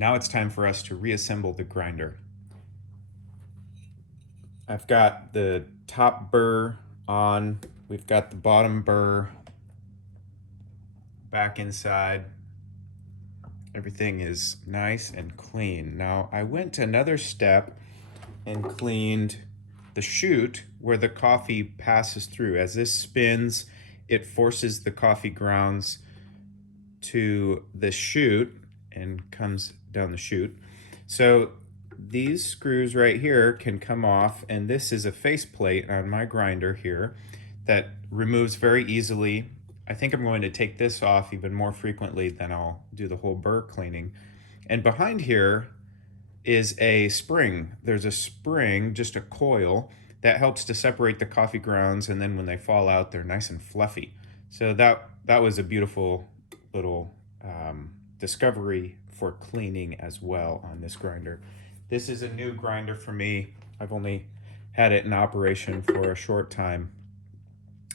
Now it's time for us to reassemble the grinder. I've got the top burr on, we've got the bottom burr back inside. Everything is nice and clean. Now I went another step and cleaned the chute where the coffee passes through. As this spins, it forces the coffee grounds to the chute and comes down the chute. So these screws right here can come off, and this is a faceplate on my grinder here that removes very easily. I think I'm going to take this off even more frequently than I'll do the whole burr cleaning. And behind here is a spring. There's a spring, just a coil, that helps to separate the coffee grounds, and then when they fall out, they're nice and fluffy. So that was a beautiful little discovery for cleaning as well on this grinder. This is a new grinder for me. I've only had it in operation for a short time,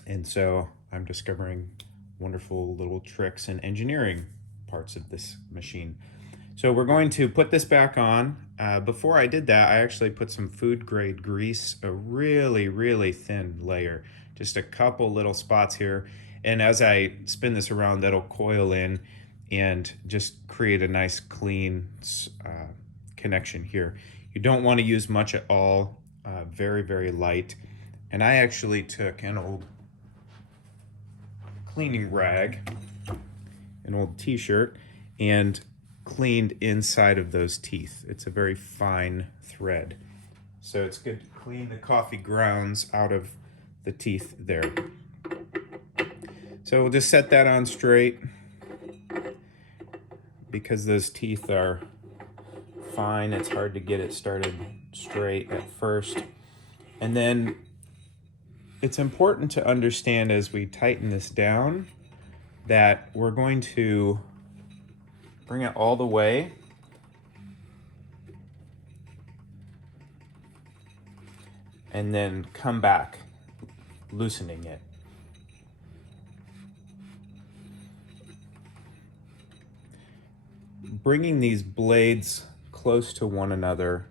and so I'm discovering wonderful little tricks and engineering parts of this machine. So we're going to put this back on. Before I did that, I actually put some food grade grease, a really, really thin layer, just a couple little spots here. And as I spin this around, that'll coil in and just create a nice clean connection here. You don't want to use much at all, very, very light. And I actually took an old cleaning rag, an old t-shirt, and cleaned inside of those teeth. It's a very fine thread. So it's good to clean the coffee grounds out of the teeth there. So we'll just set that on straight because those teeth are fine. It's hard to get it started straight at first. And then it's important to understand as we tighten this down that we're going to bring it all the way and then come back, loosening it. Bringing these blades close to one another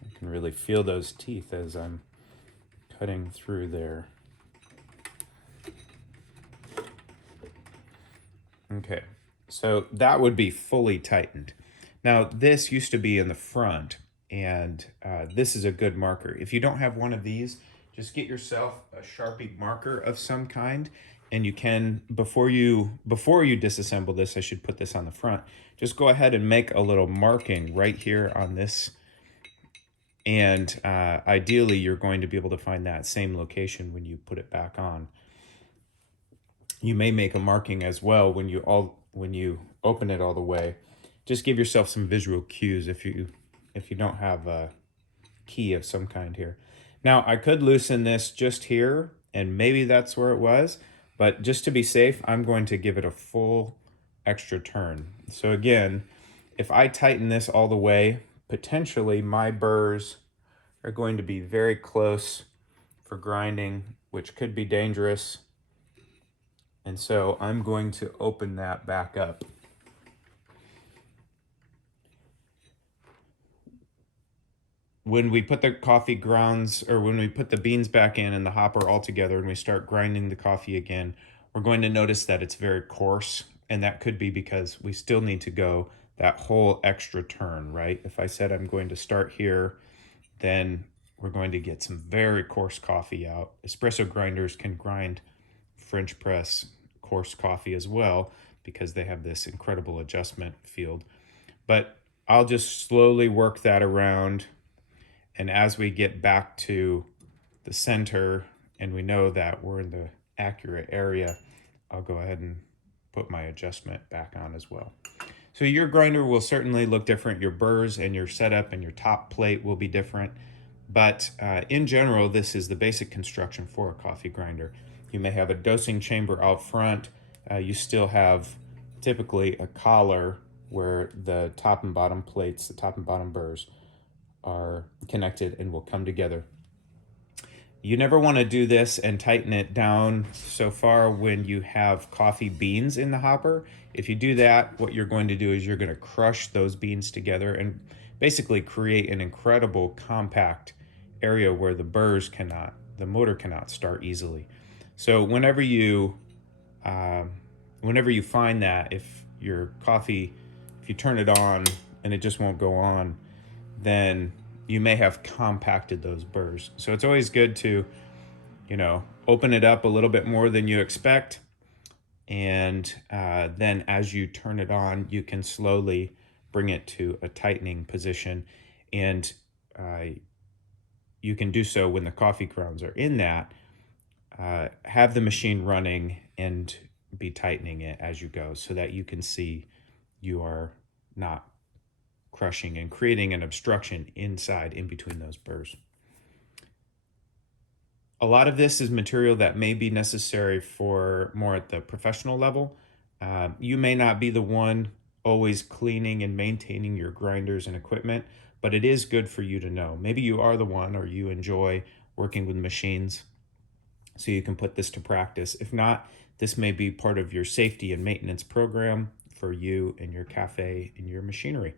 I can really feel those teeth as I'm cutting through there. Okay, so that would be fully tightened. Now this used to be in the front, and this is a good marker. If you don't have one of these, just get yourself a Sharpie marker of some kind, and you can, before you disassemble this, I should put this on the front, just go ahead and make a little marking right here on this, and ideally you're going to be able to find that same location when you put it back on. You may make a marking as well when you open it all the way. Just give yourself some visual cues if you don't have a key of some kind here. Now I could loosen this just here, and maybe that's where it was, but just to be safe, I'm going to give it a full extra turn. So again, if I tighten this all the way, potentially my burrs are going to be very close for grinding, which could be dangerous. And so I'm going to open that back up. When we put the coffee grounds, or when we put the beans back in and the hopper all together and we start grinding the coffee again, we're going to notice that it's very coarse, and that could be because we still need to go that whole extra turn, right? If I said I'm going to start here, then we're going to get some very coarse coffee out. Espresso grinders can grind French press coarse coffee as well because they have this incredible adjustment field. But I'll just slowly work that around, and as we get back to the center and we know that we're in the accurate area, I'll go ahead and put my adjustment back on as well. So your grinder will certainly look different. Your burrs and your setup and your top plate will be different. But in general, this is the basic construction for a coffee grinder. You may have a dosing chamber out front. You still have typically a collar where the top and bottom plates, the top and bottom burrs, are connected and will come together. You never want to do this and tighten it down so far when you have coffee beans in the hopper. If you do that, what you're going to do is you're going to crush those beans together and basically create an incredible compact area where the motor cannot start easily. So whenever you find that if your coffee, if you turn it on and it just won't go on, then you may have compacted those burrs. So it's always good to, open it up a little bit more than you expect. And then as you turn it on, you can slowly bring it to a tightening position. And you can do so when the coffee grounds are in that. Have the machine running and be tightening it as you go so that you can see you are not crushing and creating an obstruction inside in between those burrs. A lot of this is material that may be necessary for more at the professional level. You may not be the one always cleaning and maintaining your grinders and equipment, but it is good for you to know. Maybe you are the one or you enjoy working with machines, so you can put this to practice. If not, this may be part of your safety and maintenance program for you and your cafe and your machinery.